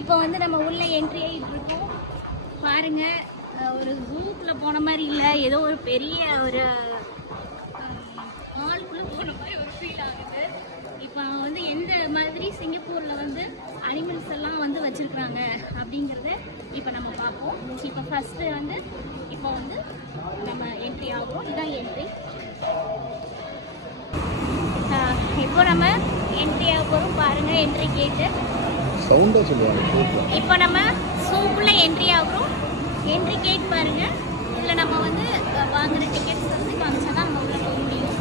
இப்போ வந்து நம்ம உள்ள என்ட்ரி ஆகிட்டு இருக்கோம். பாருங்க, ஒரு ஜூக்குள்ள போன மாதிரி இல்லை, ஏதோ ஒரு பெரிய ஒரு ஹால்குள்ள போன மாதிரி ஒரு ஃபீல் ஆகுது. இப்போ வந்து எந்த மாதிரி சிங்கப்பூர்ல வந்து அனிமல்ஸ் எல்லாம் வந்து வச்சிருக்காங்க அப்படிங்கிறத இப்போ நம்ம பார்ப்போம். இப்போ ஃபர்ஸ்ட் வந்து இப்போ வந்து நம்ம என்ட்ரி ஆகும். இதுதான் என்ட்ரி. இப்போ நம்ம என்ட்ரி ஆக போகிறோம். பாருங்க, என்ட்ரி கேட்டு சவுண்டா சொல்லுவாங்க. இப்போ நம்ம சூக்குள்ள என்ட்ரி ஆகுறோம். என்ட்ரி கேட் பாருங்க. இதில் நம்ம வந்து வாங்குற டிக்கெட்ஸ் வந்து காமிச்சா தான் நம்ம உள்ள போக முடியும்.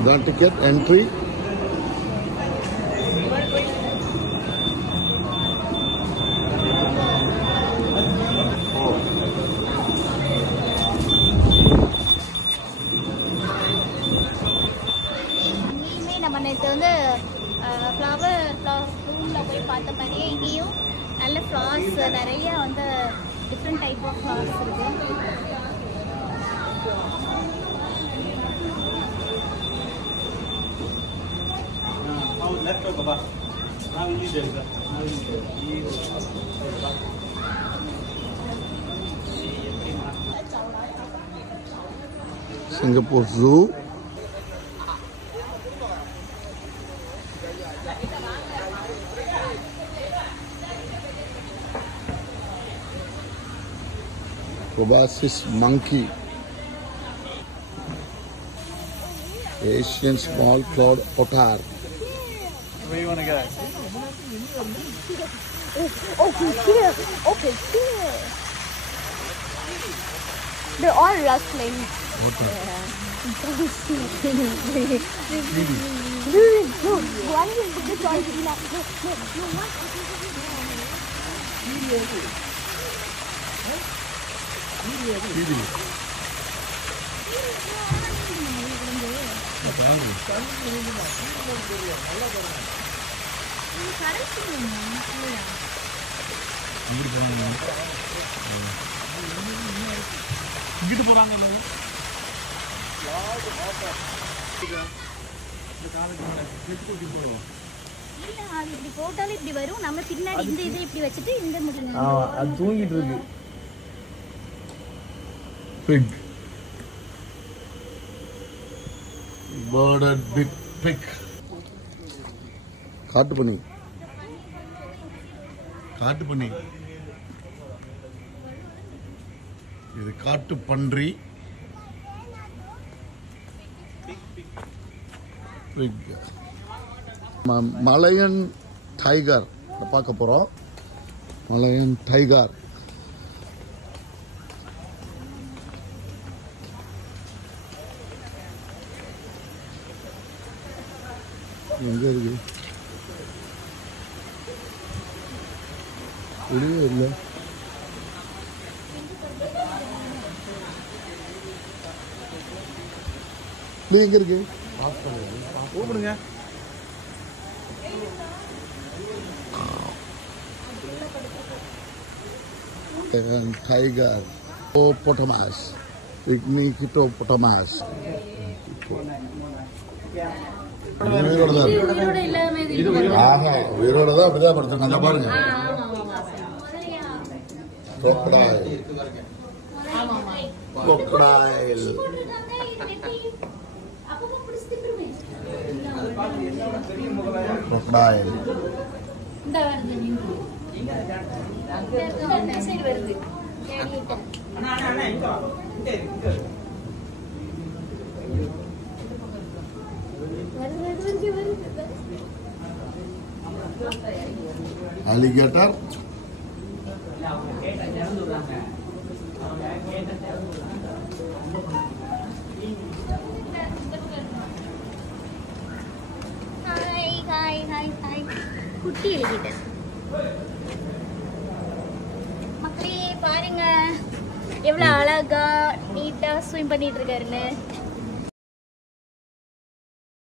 இதான் டிக்கெட் என்ட்ரி. நம்ம நேற்று வந்து ஃப்ளவர் ரூமில் போய் பார்த்த மாதிரியே இங்கேயும் நல்ல ஃப்ளவர்ஸ் நிறைய வந்து டிஃப்ரெண்ட் டைப் ஆஃப் ஃப்ளவர்ஸ் இருக்குது. Singapore zoo. Proboscis monkey, Asian small clawed otter. Where you want to go? Okay, here. Okay, here. They're all rustling. Okay. One is the choice. இங்கிட்டு போனாங்க. அது இப்படி போட்டாலும் இப்படி வரும். நம்ம பின்னாடி இந்த இதை இப்படி வச்சுட்டு இந்த முடியும். அது தூங்கிட்டு இருக்கு. Pig. Birded big pig. காட்டு பண்ணி. காட்டு பண்ணி. இது காட்டு பன்றி. Pig. மலையன் டைகர் பார்க்க போறோம். மலையன் டைகர். எங்க இருக்கு? வெளியே இல்லை. எங்க இருக்கு? கூப்பிடுங்க. Tiger hippopotamus, picnic hippopotamus. உயிரோட தான் அப்படிதான் படுத்துருக்காங்க பாருங்க. crocodile. Alligator. குட்டி எலிகிட்டர் மக்களே பாருங்க, எவ்வளவு அழகா நீட்டா ஸ்விம் பண்ணிட்டு இருக்காருன்னு